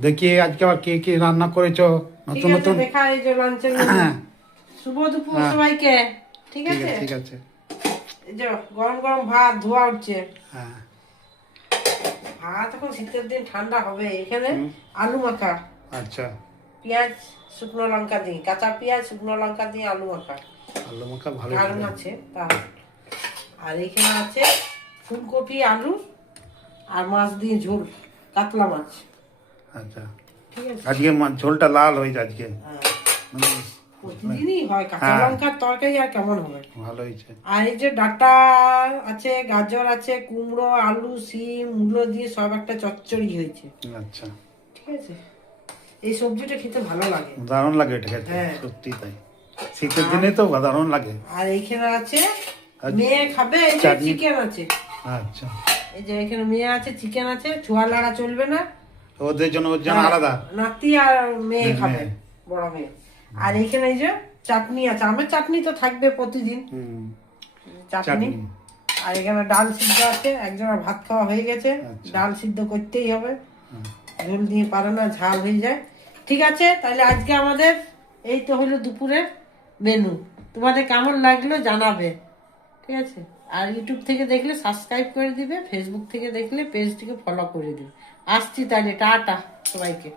দেখি আজকে আবার কি কি রান্না করেছ? নতুন নতুন? দেখা এই যে লাঞ্চের শুভ দুপুর হ্যাঁ। সবাইকে। ঠিক ঠিক আছে? আছে ঠিক আছে। গরম গরম ভাত ধোয়া উঠছে। হ্যাঁ। ভাত এখন শীতের দিন ঠান্ডা হবে। এখানে আলু মাখা। আচ্ছা। পেঁয়াজ শুকনো লঙ্কা দিই কাঁচা পেঁয়াজ শুকনো লঙ্কা দিয়ে আলু মাখা। আলু মাখা ভালো কারণ আছে আর এখানে আছে ফুলকপি আলু আর মাছ দিয়ে ঝোল কাতলা মাছ। আচ্ছা। আজকে ঝোলটা লাল হয়েছে আজকে। হ্যাঁ। প্রতিদিনই হয় কাঁচা হ্যাঁ। লঙ্কার তরকারি আর কেমন হবে? ভালো হয়েছে। আর এই যে ডাটা আছে গাজর আছে কুমড়ো আলু সিম মূলো দিয়ে সব একটা চচ্চড়ি হয়েছে। আচ্ছা। ঠিক আছে? এই সবজিটা খেতে ভালো লাগে। দারুণ লাগে এটা খেতে হ্যাঁ। সত্যি তাই। শীতের দিনে তো দারুণ লাগে। আর এইখানে আছে মেয়ে খাবে এই যে চিকেন আছে। আচ্ছা। এই যে এখানে মেয়ে আছে চিকেন আছে ছোয়া লাড়া চলবে না। ওদের জন্য ওর জন্য হ্যাঁ, আলাদা। নাতি আর মেয়ে মেয়ে, খাবে বড় মেয়ে। আর এখানে এই যে চাটনি আছে আমের চাটনি তো থাকবে প্রতিদিন। চাটনি। আর এখানে ডাল সিদ্ধ আছে একজনের ভাত খাওয়া হয়ে গেছে আচ্ছা। ডাল সিদ্ধ করতেই হবে। ঝোল দিয়ে পারে না ঝাল হয়ে যায়। ঠিক আছে তাহলে আজকে আমাদের এই তো হলো দুপুরের মেনু তোমাদের কেমন লাগল জানাবে। ঠিক আছে? আর ইউটিউব থেকে দেখলে সাবস্ক্রাইব করে দিবে ফেসবুক থেকে দেখলে পেজটিকে ফলো করে দিবে। আসছি তাহলে, টাটা সবাইকে।